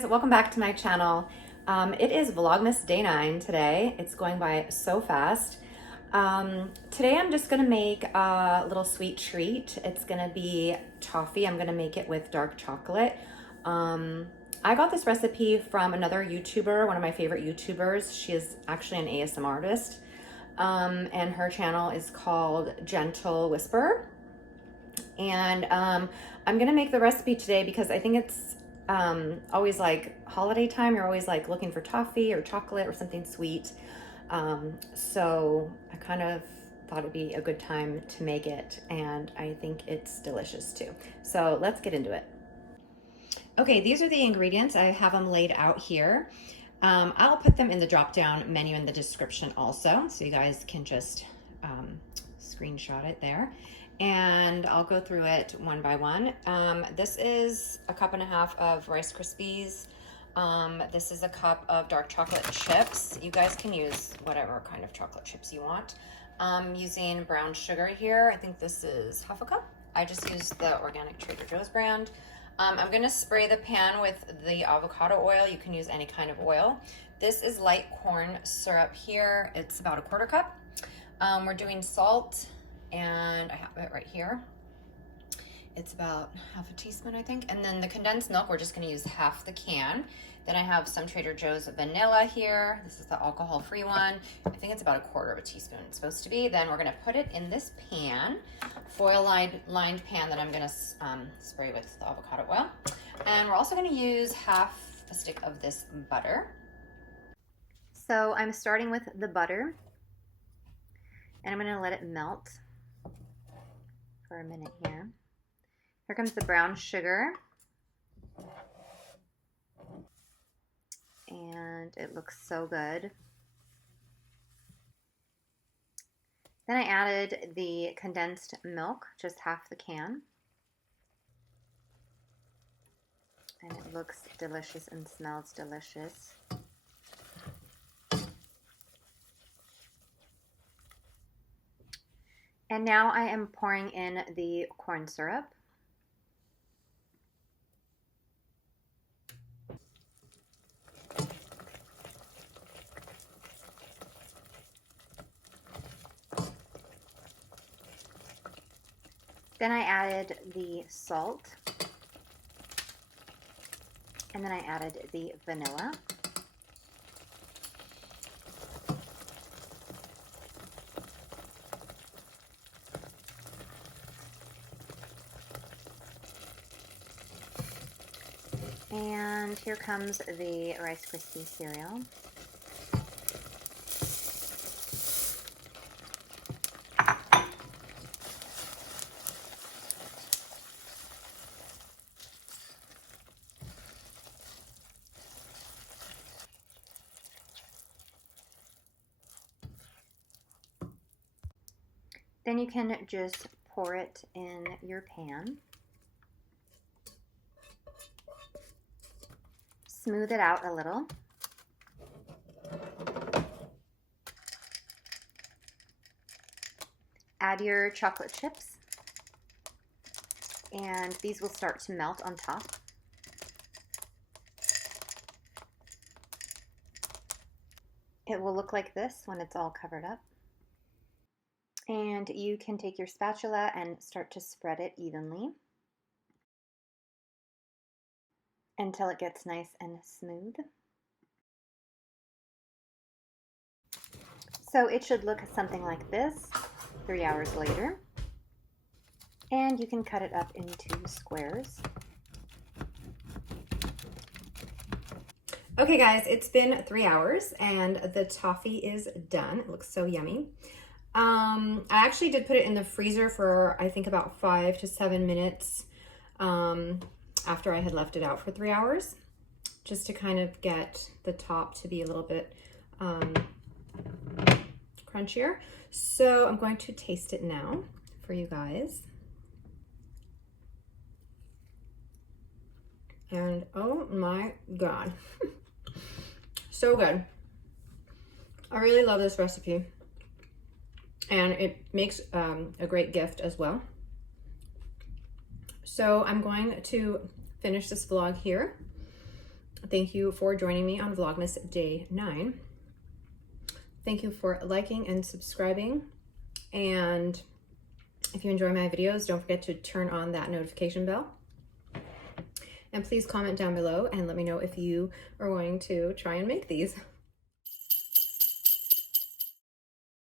guys, welcome back to my channel. It is Vlogmas day 9 today. It's going by so fast. Today I'm just gonna make a little sweet treat. It's gonna be toffee. I'm gonna make it with dark chocolate. I got this recipe from another YouTuber, one of my favorite YouTubers. She is actually an ASMR artist, and her channel is called Gentle Whisper. And I'm gonna make the recipe today because I think it's always like holiday time. You're always like looking for toffee or chocolate or something sweet. So I kind of thought it'd be a good time to make it, and I think it's delicious too. So let's get into it. Okay, these are the ingredients. I have them laid out here. I'll put them in the drop-down menu in the description also, so you guys can just screenshot it there. And I'll go through it one by one. This is a 1.5 cups of Rice Krispies. This is a cup of dark chocolate chips. You guys can use whatever kind of chocolate chips you want. I'm using brown sugar here. I think this is 1/2 cup. I just used the organic Trader Joe's brand. I'm gonna spray the pan with the avocado oil. You can use any kind of oil. This is light corn syrup here. It's about 1/4 cup. We're doing salt, and I have it right here. It's about 1/2 teaspoon, I think. And then the condensed milk, we're just gonna use 1/2 the can. Then I have some Trader Joe's vanilla here. This is the alcohol-free one. I think it's about 1/4 teaspoon it's supposed to be. Then we're gonna put it in this pan, foil-lined pan that I'm gonna spray with the avocado oil. And we're also gonna use 1/2 a stick of this butter. So I'm starting with the butter, and I'm gonna let it melt for a minute here. Here comes the brown sugar. And it looks so good. Then I added the condensed milk, just 1/2 the can. And it looks delicious and smells delicious. And now I am pouring in the corn syrup. Then I added the salt, and then I added the vanilla. And here comes the Rice Krispies cereal. Then you can just pour it in your pan. Smooth it out a little. Add your chocolate chips, and these will start to melt on top. It will look like this when it's all covered up. And you can take your spatula and start to spread it evenly until it gets nice and smooth. So it should look something like this 3 hours later. And you can cut it up into squares. Okay guys, it's been 3 hours and the toffee is done. It looks so yummy. I actually did put it in the freezer for I think about 5 to 7 minutes after I had left it out for 3 hours, just to kind of get the top to be a little bit crunchier. So I'm going to taste it now for you guys. And oh my God, so good. I really love this recipe. And it makes a great gift as well. So I'm going to finish this vlog here. Thank you for joining me on Vlogmas Day 9. Thank you for liking and subscribing. And if you enjoy my videos, don't forget to turn on that notification bell. And please comment down below and let me know if you are going to try and make these.